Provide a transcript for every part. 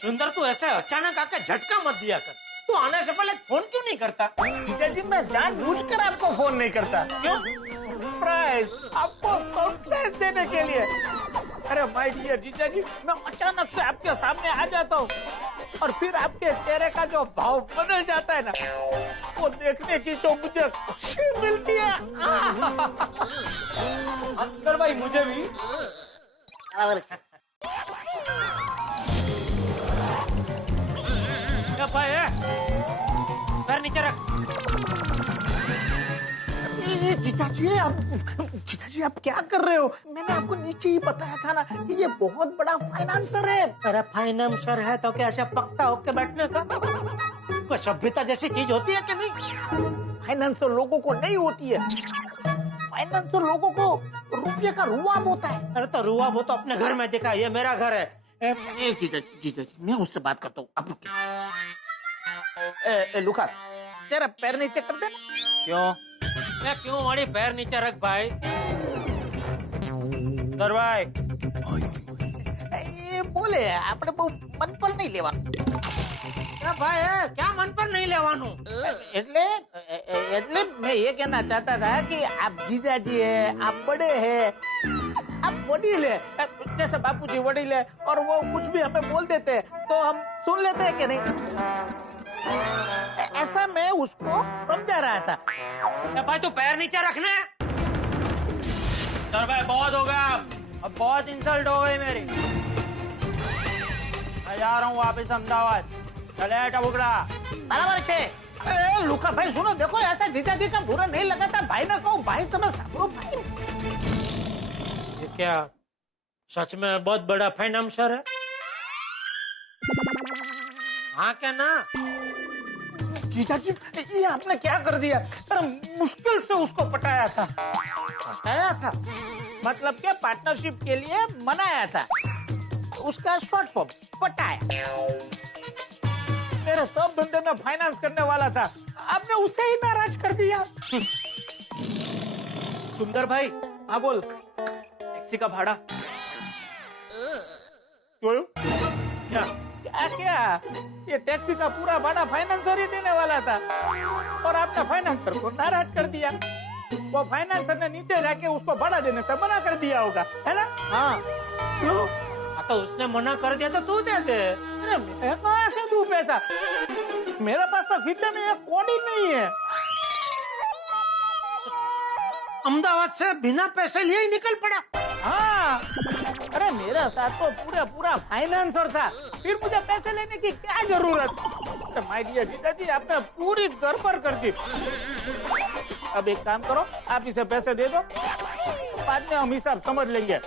सुंदर तू ऐसे अचानक आके झटका मत दिया कर। तू आने से पहले फोन क्यों नहीं करता? जीजा जी मैं जानबूझकर आपको फोन नहीं करता। क्यों? सरप्राइज, आपको सरप्राइज देने के लिए। अरे माय डियर जीजा जी, मैं अचानक से आपके सामने आ जाता हूँ और फिर आपके चेहरे का जो भाव बदल जाता है ना, वो देखने की तो मुझे खुशी मिलती है। अंदर भाई मुझे भी। भाई पैर नीचे रख। जीजा जी आप क्या कर रहे हो? मैंने आपको नीचे ही बताया था ना कि ये बहुत बड़ा फाइनेंसर है। अरे फाइनेंसर है तो क्या ऐसे पक्का होके बैठने का? कोई सभ्यता जैसी चीज होती है कि नहीं? फाइनेंसर लोगों को नहीं होती है, फाइनेंसर लोगों को रुपये का रुआब होता है। अरे तो रुआब वो तो अपने घर में देखा, ये मेरा घर है। जीजा जी मैं उससे बात करता हूँ, आप लुका तेरा पैर नीचे कर देना। क्यों? क्यों मारी पैर नीचे रख भाई। सर भाई ये बोले આપણે બહુ મન પર નહીં લેવાનું। भाई क्या मन पर नहीं लेवानू? એટલે मैं ये कहना चाहता था कि आप जीजा जी है, आप बड़े हैं, आप वडील है, जैसे बापूजी वडील है और वो कुछ भी हमें बोल देते हैं तो हम सुन लेते हैं कि नहीं? ऐसा मैं उसको समझा रहा था। भाई तू पैर नीचे रखना। सर भाई बहुत हो गया, अब बहुत इंसल्ट हो गई मेरी। मैं जा रहा हूँ वापस अहमदाबाद। चले टबुकड़ा बराबर है। लुका भाई सुनो, देखो ऐसा जीजा जी का बुरा नहीं लगाता। भाई ना कहो, भाई तुम्हें सामरो भाई। ये क्या सच में बहुत बड़ा फाइनेंसर है? हाँ क्या ना? जीजा जी ये आपने क्या कर दिया? अरे मुश्किल से उसको पटाया था। मतलब क्या, पार्टनरशिप के लिए मनाया था, उसका शॉर्ट फॉर्म पटाया। मेरे सब धंधे में फाइनेंस करने वाला था, आपने उसे ही नाराज कर दिया। सुंदर भाई। हाँ बोल। टैक्सी का भाड़ा क्या क्या? ये टैक्सी का पूरा भाड़ा फाइनेंसर ही देने वाला था और आपने फाइनेंसर को नाराज कर दिया। वो फाइनेंसर ने नीचे जाके उसको भाड़ा देने से मना कर दिया होगा, है ना? हाँ। क्यों? तो उसने मना कर दिया तो तू दे दे। अरे मैं कहाँ से दूं पैसा? मेरे पास तो खींचे में एक कौड़ी नहीं है। अहमदाबाद से बिना पैसे लिए ही निकल पड़ा। हाँ, अरे मेरे साथ तो पूरा फाइनेंसर था, फिर मुझे पैसे लेने की क्या जरूरत? माय डियर जीजा जी आपने पूरी गड़बड़ कर दी। अब एक काम करो, आप इसे पैसे दे दो, बाद में हम हिसाब समझ लेंगे।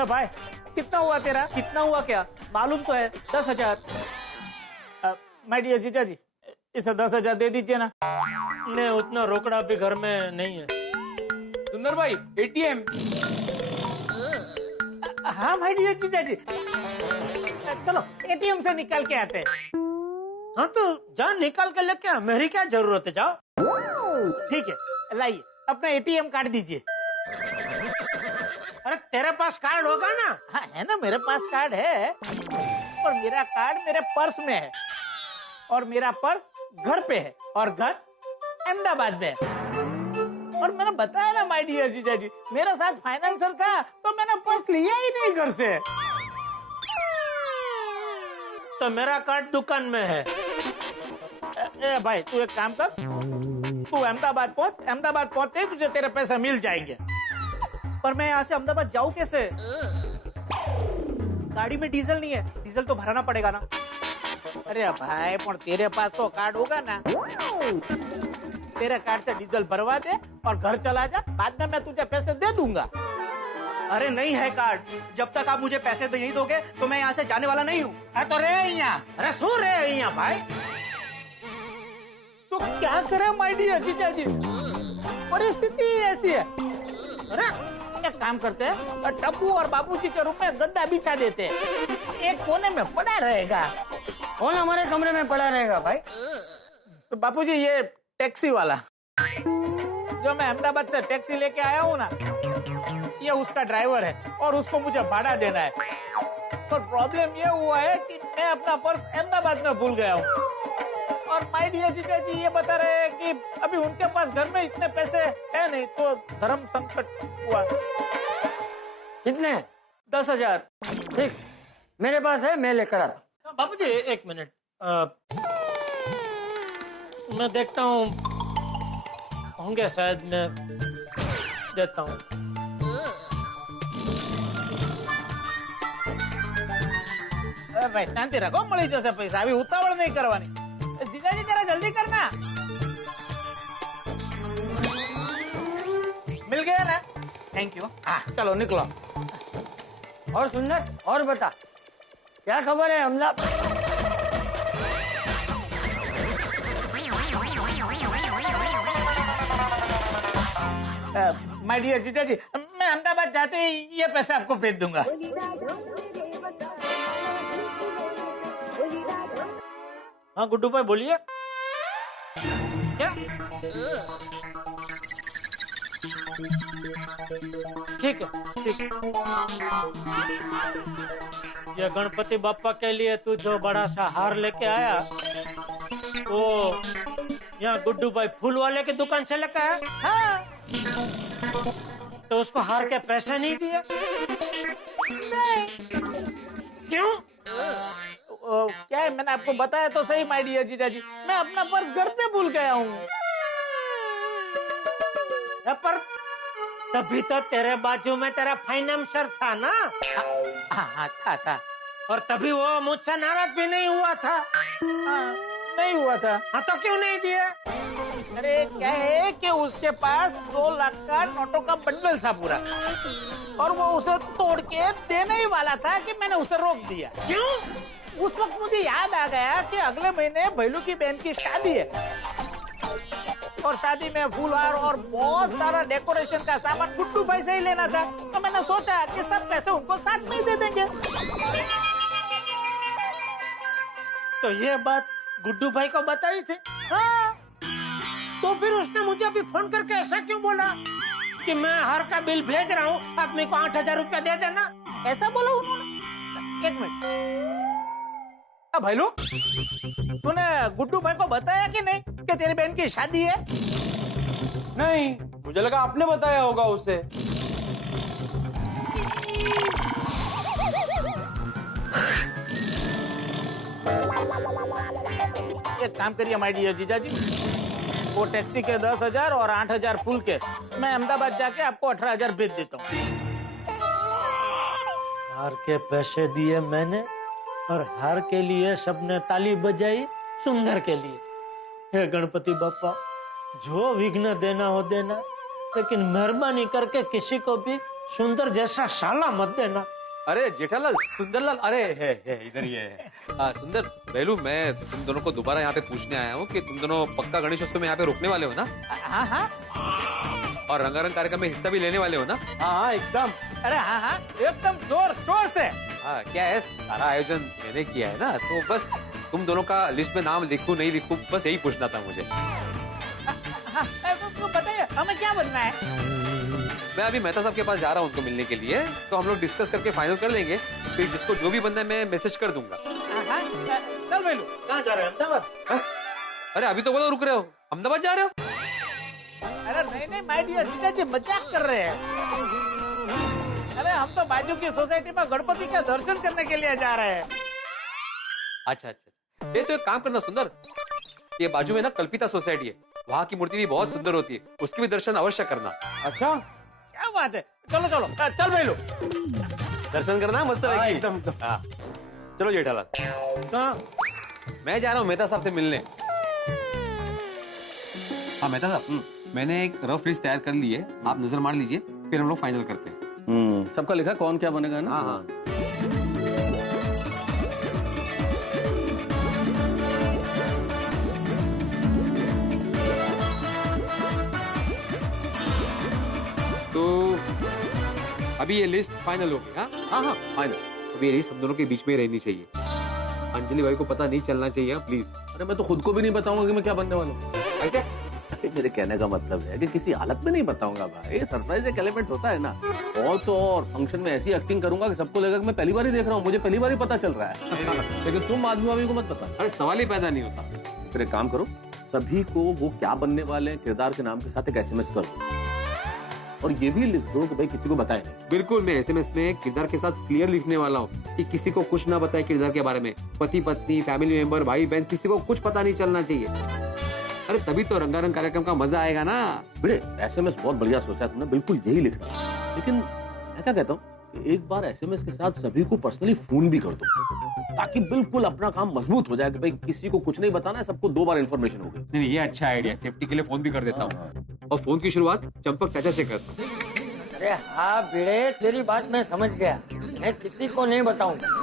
भाई कितना हुआ तेरा? कितना हुआ क्या मालूम तो है? 10,000। माय डियर जीजा जी इसे 10,000 दे दीजिए ना। नहीं, उतना रोकड़ा भी घर में नहीं है। सुंदर भाई एटीएम। हाँ माय डियर जीजा जी, चलो एटीएम से निकाल के आते हैं। हाँ तो जा निकाल के लेके, मेरी क्या जरूरत है, जाओ। ठीक है लाइए अपना एटीएम कार्ड दीजिए। अरे तेरे पास कार्ड होगा ना? हाँ है ना, मेरे पास कार्ड है और मेरा कार्ड मेरे पर्स में है और मेरा पर्स घर पे है और घर अहमदाबाद में है। और मैंने बताया ना माय डियर जीजा जी, मेरे साथ फाइनेंसर था तो मैंने पर्स लिया ही नहीं घर से। तो मेरा कार्ड दुकान में है। भाई तू एक काम कर, तू अहमदाबाद पहुंच, अहमदाबाद पहुंचते ही तुझे तेरे पैसे मिल जाएंगे। पर मैं यहाँ से अहमदाबाद जाऊँ कैसे? गाड़ी में डीजल नहीं है, डीजल तो भराना पड़ेगा ना। अरे भाई पर तेरे पास तो कार्ड होगा ना, तेरे कार्ड से डीजल भरवा दे और घर चला जा, बाद में मैं तुझे पैसे दे दूंगा। अरे नहीं है कार्ड, जब तक आप मुझे पैसे तो यही दोगे तो मैं यहाँ से जाने वाला नहीं हूँ। तो रे यहाँ, अरे सो रे यहाँ भाई, तो क्या करे माय डियर जीजा जी, परिस्थिति ऐसी है। अरे एक काम करते हैं, टप्पू और बाबूजी के रूम में गद्दा बिछा देते हैं, एक कोने में पड़ा रहेगा। कौन हमारे कमरे में पड़ा रहेगा भाई? तो बापूजी ये टैक्सी वाला जो मैं अहमदाबाद से टैक्सी लेके आया हूँ ना, ये उसका ड्राइवर है और उसको मुझे भाड़ा देना है। पर प्रॉब्लम ये हुआ है कि मैं अपना पर्स अहमदाबाद में भूल गया हूँ। और माय डियर जीजा जी ये बता रहे हैं कि अभी उनके पास घर में इतने पैसे है नहीं, तो धर्म संकट हुआ। कितने? 10,000। ठीक, मेरे पास है, मैं लेकर आता। बाबूजी एक मिनट, मैं देखता हूँ, होंगे शायद, मैं देता हूँ। अरे भाई शांति रखो, मળી जैसे पैसा, अभी उतावड़ नहीं करवानी। जीजा जी जरा जल्दी करना। मिल गया ना? Thank you. हाँ चलो निकलो। और सुंदर, और बता, क्या खबर है हमला? माय डियर जीजा जी, मैं अहमदाबाद जाते ही ये पैसे आपको भेज दूंगा। हाँ गुड्डू भाई बोलिए। क्या? ठीक है, ठीक है। ये गणपति बापा के लिए तू जो बड़ा सा हार लेके आया, वो यहाँ गुड्डू भाई फूल वाले की दुकान से लेके आया? हाँ तो उसको हार के पैसे नहीं दिए? क्यों? क्या है, मैंने आपको बताया तो सही माय डियर जीजा जी, मैं अपना पर्स घर पे भूल गया हूँ। पर तभी तो तेरे बाजू में तेरा फाइनेंसर था ना? हाँ था। और तभी वो मुझसे नाराज भी नहीं हुआ था। हाँ, नहीं हुआ था। हाँ तो क्यों नहीं दिया? अरे क्या है कि उसके पास 2 लाख का नोटों का बंडल था पूरा, और वो उसे तोड़ के देने ही वाला था कि मैंने उसे रोक दिया। क्यों? उस वक्त मुझे याद आ गया कि अगले महीने भैलू की बहन की शादी है, और शादी में फूलहार और बहुत सारा डेकोरेशन का सामान गुड्डू भाई से ही लेना था। तो मैंने सोचा कि सब पैसे उनको साथ में ही दे देंगे। तो ये बात गुड्डू भाई को बताई थी? हाँ। तो फिर उसने मुझे अभी फोन करके ऐसा क्यों बोला कि मैं हार का बिल भेज रहा हूँ, आप मेरे को 8,000 रुपया दे देना? ऐसा बोला उन्होंने? एक मिनट, भैलू तूने गुड्डू भाई को बताया कि नहीं कि तेरी बहन की शादी है? नहीं, मुझे लगा आपने बताया होगा उसे। एक काम करिए माय डियर जीजा जी, वो टैक्सी के 10,000 और 8,000 फुल के मैं अहमदाबाद जाके आपको 18,000 भेज देता हूँ। हार के पैसे दिए मैंने, और हार के लिए सबने ताली बजाई सुंदर के लिए। हे गणपति बापा, जो विघ्न देना हो देना, लेकिन मेहरबानी करके किसी को भी सुंदर जैसा साला मत देना। अरे जेठालाल, सुंदरलाल, अरे है इधर ही है। सुंदर, बेलू, मैं तुम दोनों को दोबारा यहाँ पे पूछने आया हूँ कि तुम दोनों पक्का गणेशोत्सव में यहाँ पे रुकने वाले हो ना? हाँ, और रंगारंग कार्यक्रम में हिस्सा भी लेने वाले हो ना? हाँ, एकदम। अरे हाँ, एकदम जोर शोर से। हाँ, क्या है, सारा आयोजन मैंने किया है ना, तो बस तुम दोनों का लिस्ट में नाम लिखूं नहीं लिखूं, बस यही पूछना था मुझे। तो बताइए हमें क्या बनना है? मैं अभी मेहता साहब के पास जा रहा हूँ उनको मिलने के लिए, तो हम लोग डिस्कस करके फाइनल कर लेंगे, फिर जिसको जो भी बनना है मैं मैसेज कर दूंगा। चल बेलू, कहाँ जा रहे हैं? अहमदाबाद? अरे अभी तो बोलो रुक रहे हो, अहमदाबाद जा रहे हो? अरे नहीं माय डियर जीजा जी, मजाक कर रहे हैं। अरे हम तो बाजू की सोसाइटी में गणपति का दर्शन करने के लिए जा रहे हैं। अच्छा, ये तो एक काम करना सुंदर, ये बाजू में ना कल्पिता सोसाइटी है, वहाँ की मूर्ति भी बहुत सुंदर होती है, उसके भी दर्शन अवश्य करना। अच्छा, क्या बात है, चलो चल बेलू, दर्शन करना मस्त रहेगी। एकदम। हाँ, चलो जेठालाल। कहाँ? मैं जा रहा हूँ मेहता साहब से मिलने। हाँ मेहता साहब, मैंने एक रफ लिस्ट तैयार कर ली है, आप नजर मार लीजिए, फिर हम लोग फाइनल करते हैं। सबका लिखा कौन क्या बनेगा ना? हाँ। तो अभी ये लिस्ट फाइनल हो गई। हाँ फाइनल। अभी ये लिस्ट हम दोनों के बीच में रहनी चाहिए, अंजलि भाई को पता नहीं चलना चाहिए, प्लीज। अरे मैं तो खुद को भी नहीं बताऊंगा कि मैं क्या बनने वाला हूँ। मेरे कहने का मतलब है कि किसी हालत में नहीं बताऊंगा भाई, सरप्राइज एक एलिमेंट होता है ना। और तो और फंक्शन में ऐसी एक्टिंग करूंगा कि सबको लगेगा कि मैं पहली बार ही देख रहा हूँ, मुझे पहली बार ही पता चल रहा है। लेकिन तुम आदमी वादमी को मत बता। अरे सवाल ही पैदा नहीं होता। फिर एक काम करो, सभी को वो क्या बनने वाले हैं किरदार के नाम के साथ एक SMS कर दो, और ये भी लिख दो कि भाई किसी को बताए नहीं। बिल्कुल, मैं SMS में किरदार के साथ क्लियर लिखने वाला हूँ कि किसी को कुछ ना बताए किरदार के बारे में। पति पत्नी, फैमिली मेंबर, भाई बहन, किसी को कुछ पता नहीं चलना चाहिए। अरे तभी तो रंगारंग कार्यक्रम का मजा आएगा ना। बड़े SMS बहुत बढ़िया सोचा तुमने, बिल्कुल यही लिखना। लेकिन मैं क्या कहता हूँ, एक बार SMS के साथ सभी को पर्सनली फोन भी कर दो, ताकि बिल्कुल अपना काम मजबूत हो जाए कि भाई किसी को कुछ नहीं बताना है, सबको 2 बार इन्फॉर्मेशन हो गई। नहीं, ये अच्छा आइडिया। सेफ्टी के लिए फोन भी कर देता हूँ, और फोन की शुरुआत चंपक चाचा से करता हूँ। अरे हाँ भिड़े, तेरी बात मैं समझ गया, मैं किसी को नहीं बताऊंगा।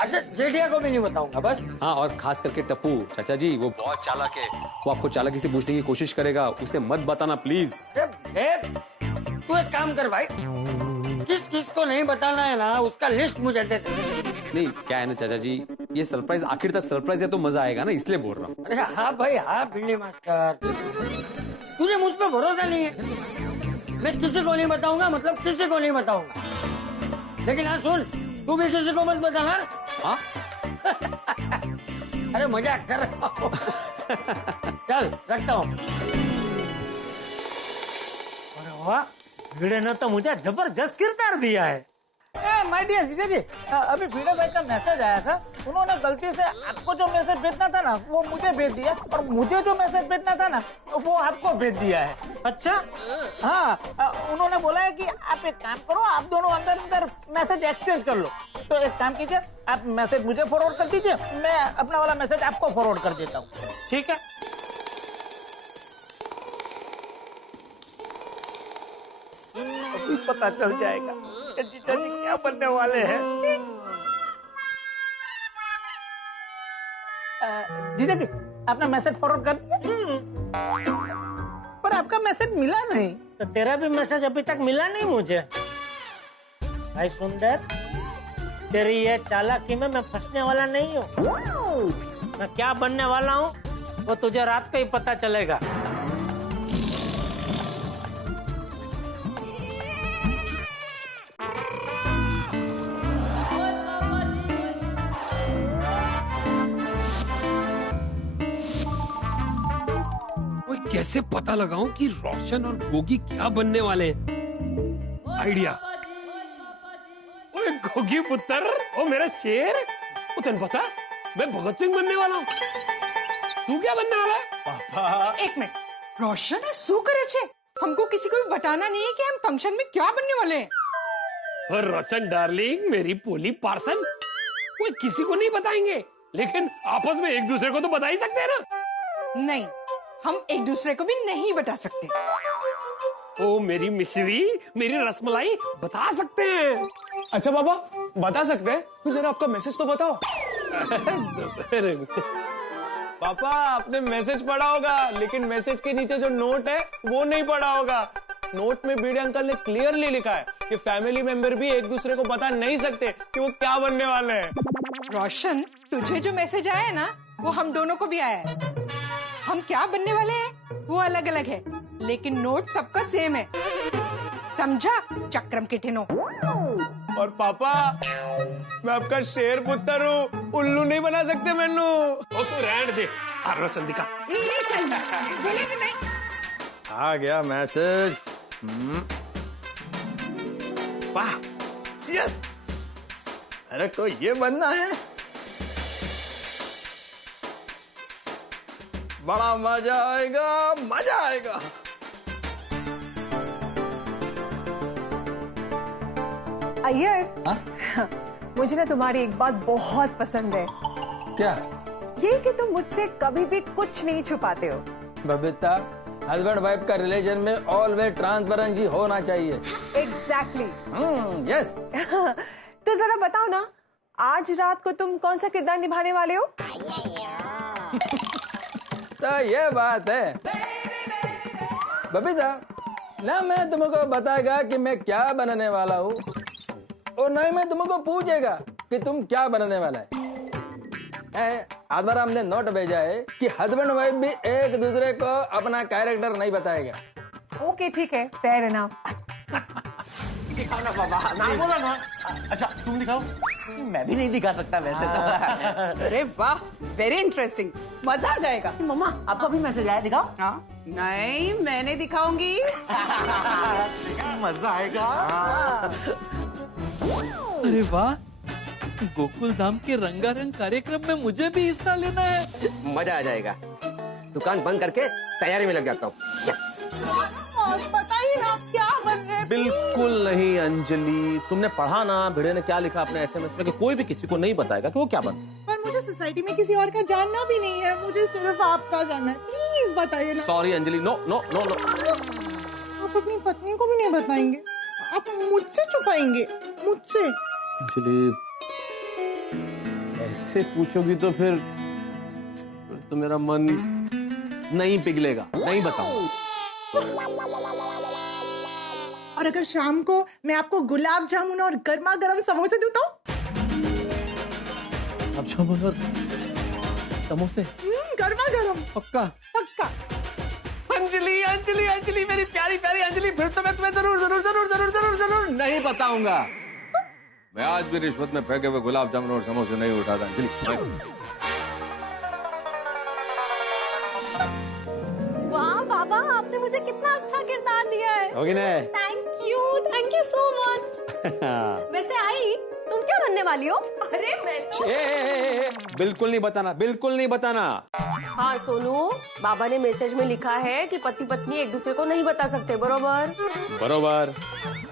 अच्छा जेठिया को भी नहीं बताऊंगा बस। हाँ, और खास करके टप्पू चाचा जी, वो बहुत चालाक है, वो आपको चालाकी से पूछने की कोशिश करेगा, उसे मत बताना प्लीज। तू एक काम कर भाई, किस किस को नहीं बताना है ना, उसका लिस्ट मुझे दे दे। नहीं, क्या है ना चाचा जी, ये सरप्राइज आखिर तक सरप्राइज है तो मजा आएगा ना, इसलिए बोल रहा हूँ। अरे हाँ भाई हाँ भिंडी मास्टर, तुझे मुझ पर भरोसा नहीं है। मैं किसी को नहीं बताऊंगा, मतलब किसी को नहीं बताऊंगा। लेकिन हाँ सुन, तू भी किसी को मत बताना। हाँ? अरे मजाक कर रहा हूँ। चल रखता हूँ। अरे वाह, भिड़े ने तो मुझे जबरदस्त किरदार दिया है। माय डियर जीजा जी, अभी भिड़े भाई का मैसेज आया था, उन्होंने गलती से आपको जो मैसेज भेजना था ना वो मुझे भेज दिया, और मुझे जो मैसेज भेजना था ना वो आपको भेज दिया है। अच्छा, हाँ, उन्होंने बोला है कि आप एक काम करो, आप दोनों अंदर अंदर मैसेज एक्सचेंज कर लो। तो एक काम कीजिए, आप मैसेज मुझे फॉरवर्ड कर दीजिए, मैं अपना वाला मैसेज आपको फॉरवर्ड कर देता हूँ। ठीक है। अभी पता चल जाएगा कि जीजा जी क्या बनने वाले हैं। जीजा जी, आपने मैसेज फॉरवर्ड कर दिया? पर आपका मैसेज मिला नहीं। तो तेरा भी मैसेज अभी तक मिला नहीं मुझे। भाई सुंदर, तेरी ये चालाकी में मैं फंसने वाला नहीं हूँ। मैं क्या बनने वाला हूँ वो तुझे रात को ही पता चलेगा। कैसे पता लगाऊं कि रोशन और गोगी क्या बनने वाले हैं? आइडिया। ओए गोगी पुत्र, ओ मेरा शेर, ओ तेन पता मैं भगत सिंह बनने वाला हूँ। तू क्या बनने वाला है? एक मिनट, रोशन है શું કરે છે? हमको किसी को भी बताना नहीं है कि हम फंक्शन में क्या बनने वाले हैं। और रोशन डार्लिंग, मेरी पोली पार्सन, वो किसी को नहीं बताएंगे, लेकिन आपस में एक दूसरे को तो बता ही सकते हैं ना। नहीं, हम एक दूसरे को भी नहीं बता सकते। ओ मेरी मिश्री, मेरी रसमलाई, बता सकते हैं। अच्छा पापा, बता सकते हैं? तो जरा आपका मैसेज तो बताओ। पापा, आपने मैसेज पढ़ा होगा, लेकिन मैसेज के नीचे जो नोट है वो नहीं पढ़ा होगा। नोट में भिड़े अंकल ने क्लियरली लिखा है कि फैमिली मेंबर भी एक दूसरे को बता नहीं सकते कि वो क्या बनने वाले हैं। रोशन, तुझे जो मैसेज आया है ना, वो हम दोनों को भी आया है। हम क्या बनने वाले हैं वो अलग अलग है, लेकिन नोट सबका सेम है, समझा? चक्रम के ठेनो। और पापा, मैं आपका शेर पुत्र हूँ, उल्लू नहीं बना सकते मैनू। ओ तू रहने दे, रोशन दिखा। ये चल, बोलेंगे नहीं। आ गया मैसेज। वाह, यस। अरे तो ये बनना है, बड़ा मजा आएगा, मजा आएगा। अय्यर, मुझे ना तुम्हारी एक बात बहुत पसंद है। क्या? ये कि तुम मुझसे कभी भी कुछ नहीं छुपाते हो। बबीता, हस्बैंड वाइफ का रिलेशन में ऑलवेज ट्रांसपेरेंसी होना चाहिए। एग्जैक्टली। यस। तो जरा बताओ ना, आज रात को तुम कौन सा किरदार निभाने वाले हो? तो ये बात है बबीता, ना मैं तुमको बताएगा कि मैं क्या बनने वाला हूँ, और ना ही मैं तुमको पूछेगा कि तुम क्या बनने वाला है। आज बार हमने नोट भेजा है कि हस्बैंड वाइफ भी एक दूसरे को अपना कैरेक्टर नहीं बताएगा। ओके ठीक है, फेयर इनफ। दिखाओ ना बाबा, ना बोला ना। अच्छा तुम दिखाओ। मैं भी नहीं दिखा सकता वैसे तो। अरे वाह, वेरी इंटरेस्टिंग, मजा आ जाएगा। मम्मा आपका भी मैसेज आया, दिखाओ। हाँ नहीं, मैं नहीं दिखाऊंगी। मजा आएगा। अरे वाह, गोकुल धाम के रंगारंग कार्यक्रम में मुझे भी हिस्सा लेना है। मजा आ जाएगा। दुकान बंद करके तैयारी में लग जाता हूँ। बताइए ना क्या बन रहे। बिल्कुल नहीं अंजलि, तुमने पढ़ा ना भिड़े ने क्या लिखा अपने एसएमएस में कि कोई भी किसी को नहीं बताएगा कि वो क्या बन। पर मुझे सोसाइटी में किसी और का जानना भी नहीं है, मुझे सिर्फ आपका जानना है। प्लीज बताइए ना। Sorry Anjali, no no no no. आप अपनी पत्नी को भी नहीं बताएंगे, आप मुझसे छुपाएंगे, मुझसे। अंजलि ऐसे पूछोगी तो फिर तो मेरा मन नहीं पिघलेगा, नहीं बताऊंगा। और अगर शाम को मैं आपको गुलाब जामुन और गर्मा गर्म समोसे दूं तो? अब जामुन और समोसे गर्मा गर्म। पक्का पक्का। अंजलि अंजलि अंजलि, मेरी प्यारी प्यारी अंजलि, फिर तो मैं तुम्हें जरूर जरूर जरूर जरूर जरूर जरूर नहीं बताऊंगा। मैं आज भी रिश्वत में फेंके हुए गुलाब जामुन और समोसे नहीं उठाता अंजलि। वाह बाबा, आपने मुझे कितना अच्छा किरदार दिया है। होगी ना? Thank you so much. वैसे आई, तुम क्या बनने वाली हो? अरे मैं तो... बिल्कुल नहीं बताना, बिल्कुल नहीं बताना। हाँ सोनू, बाबा ने मैसेज में लिखा है कि पति पत्नी एक दूसरे को नहीं बता सकते, बरोबर? बरोबर।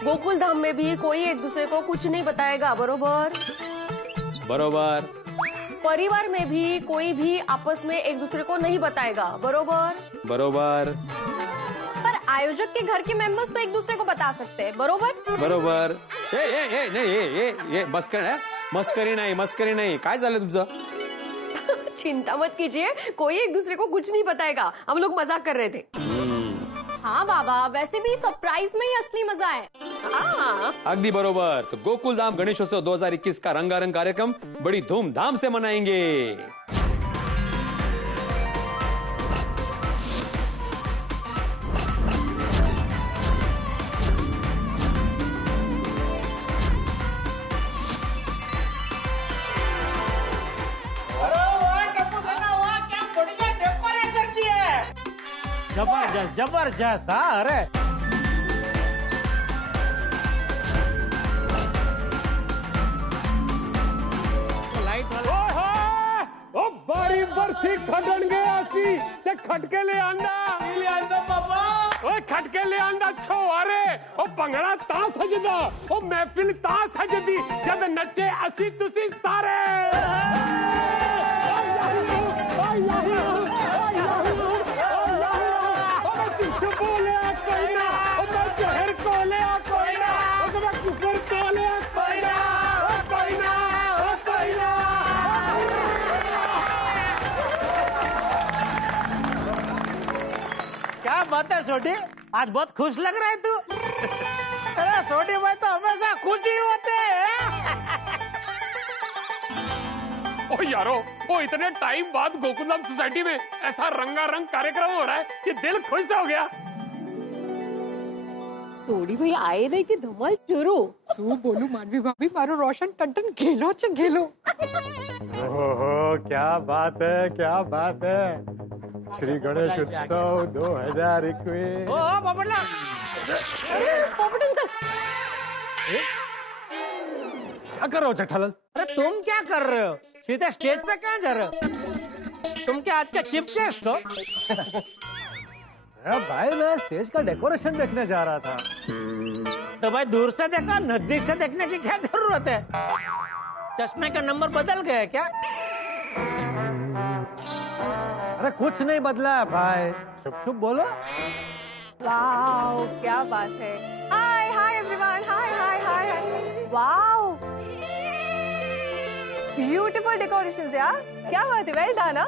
गोकुल धाम में भी कोई एक दूसरे को कुछ नहीं बताएगा, बरोबर? बरोबर। परिवार में भी कोई भी आपस में एक दूसरे को नहीं बताएगा, बरोबर? बरोबर। पर आयोजक के घर के मेंबर्स तो एक दूसरे को बता सकते हैं, बरोबर? बरोबर। ये मस्करी नाही काय झालं तुमचं? चिंता मत कीजिए, कोई एक दूसरे को कुछ नहीं बताएगा, हम लोग मजाक कर रहे थे। हाँ बाबा, वैसे भी सरप्राइज में ही असली मजा है। हाँ अगदी बरोबर। तो गोकुल धाम गणेशोत्सव 2021 का रंगारंग कार्यक्रम बड़ी धूमधाम से मनाएंगे। जबरदस्त जबरदस्त। हाँ अरे लाइट ओ बारी बरसी खटन गया सी ते खटके ले आंदा पापा। ओए खटके ले आंदा छो। अरे ओ भंगड़ा ता सजदा, ओ महफिल ता सजदी जद नचे असी तुसी सारे। क्या बात है छोटी, आज बहुत खुश लग रहा है तू। अरे छोटी भाई तो हमेशा खुश ही होते हैं। ओ यारो, वो इतने टाइम बाद गोकुलधाम सोसाइटी में ऐसा रंगारंग कार्यक्रम हो रहा है कि दिल खुश हो गया। सोडी भाई आए नहीं कि धमाल शुरू। શું બોલું માનવી ભાભી, મારો રોશન ટંટન ઘેલો છે ઘેલો। ओहो क्या बात है, क्या बात है। श्री गणेश उत्सव 2021। ओ पोपटला। अरे पोपट अंकल, क्या कर रहे हो जेठालाल? अरे तुम क्या कर रहे हो? सीधे स्टेज पे कहाँ जा रहे हो? तुम क्या आज का चीफ गेस्ट हो? भाई मैं स्टेज का डेकोरेशन देखने जा रहा था। तो भाई दूर से देखा, नजदीक से देखने की क्या जरूरत है? चश्मे का नंबर बदल गया क्या? अरे कुछ नहीं बदला है भाई, शुभ शुभ बोलो। वाओ क्या बात है। हाय हाय एवरीवन, हाय हाय हाय हाय। वाओ ब्यूटीफुल डेकोरेशंस यार, क्या बात है, वेल डन।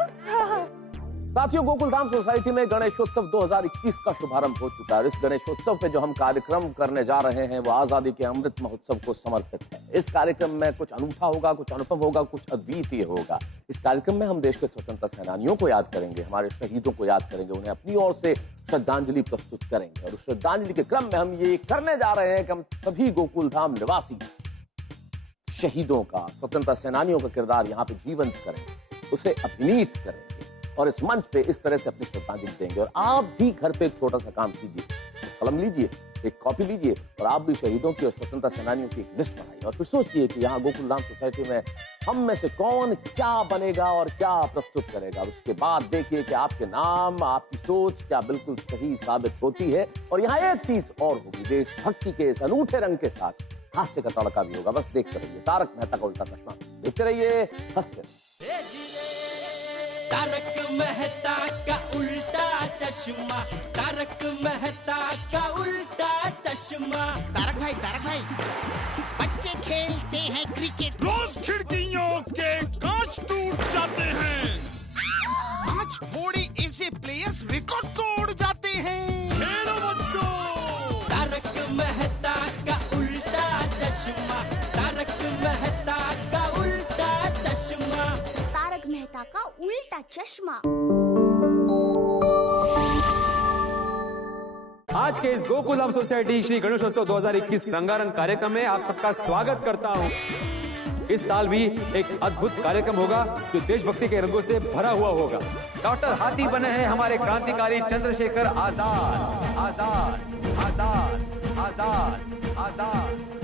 साथियों, गोकुलधाम सोसाइटी में गणेशोत्सव 2021 का शुभारंभ हो चुका है। इस गणेशोत्सव पे जो हम कार्यक्रम करने जा रहे हैं वो आजादी के अमृत महोत्सव को समर्पित है। इस कार्यक्रम में कुछ अनूठा होगा, कुछ अनुभव होगा, कुछ अद्वितीय होगा। इस कार्यक्रम में हम देश के स्वतंत्रता सेनानियों को याद करेंगे, हमारे शहीदों को याद करेंगे, उन्हें अपनी ओर से श्रद्धांजलि प्रस्तुत करेंगे। और उस श्रद्धांजलि के क्रम में हम ये करने जा रहे हैं कि हम सभी गोकुलधाम निवासी शहीदों का, स्वतंत्रता सेनानियों का किरदार यहाँ पे जीवंत करेंगे, उसे अभिनीत करेंगे और इस मंच पे इस तरह से अपनी श्रद्धांजलि देंगे। और आप भी घर पे एक छोटा सा काम कीजिए, कलम लीजिए, एक कॉपी लीजिए और आप भी शहीदों की और स्वतंत्रता सेनानियों की एक लिस्ट बनाइए और फिर सोचिए कि यहाँ गोकुलधाम सोसाइटी में हम में से कौन क्या बनेगा और क्या प्रस्तुत करेगा। उसके बाद देखिए कि आपके नाम, आपकी सोच क्या बिल्कुल सही साबित होती है। और यहाँ एक चीज और होगी, देशभक्ति के इस अनूठे रंग के साथ हास्य का तड़का भी होगा। बस देखते रहिए तारक मेहता का उल्टा चश्मा, देखते रहिए, हंसते रहिए। तारक मेहता का उल्टा चश्मा, तारक मेहता का उल्टा चश्मा। तारक भाई, बच्चे खेलते हैं क्रिकेट, रोज खिड़कियों के कांच टूट जाते हैं, आज थोड़े ऐसे प्लेयर्स रिकॉर्ड तोड़ जाते हैं। खेलो बच्चों, तारक मेहता का उल्टा चश्मा, तारक मेहता का उल्टा चश्मा, तारक मेहता का उल्टा चश्मा। आज के इस गोकुलधाम सोसाइटी श्री गणेशोत्सव 2021 रंगारंग कार्यक्रम में आप सबका स्वागत करता हूं। इस साल भी एक अद्भुत कार्यक्रम होगा जो देशभक्ति के रंगों से भरा हुआ होगा। डॉक्टर हाथी बने हैं हमारे क्रांतिकारी चंद्रशेखर आजाद। आजाद आजाद आजाद आजाद।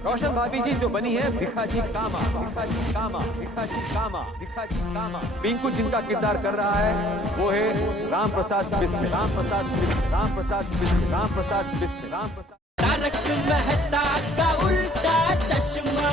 रोशन भाभी जी जो बनी है भिखाजी कामा, भिखाजी कामा, भिखाजी कामा, भिखाजी कामा। पिंकू जिनका किरदार कर रहा है वो है राम प्रसाद बिस्मिल, राम प्रसाद बिस्मिल, राम प्रसाद बिस्मिल, राम प्रसाद बिस्मिल, राम प्रसाद। तारक मेहता का उल्टा चश्मा।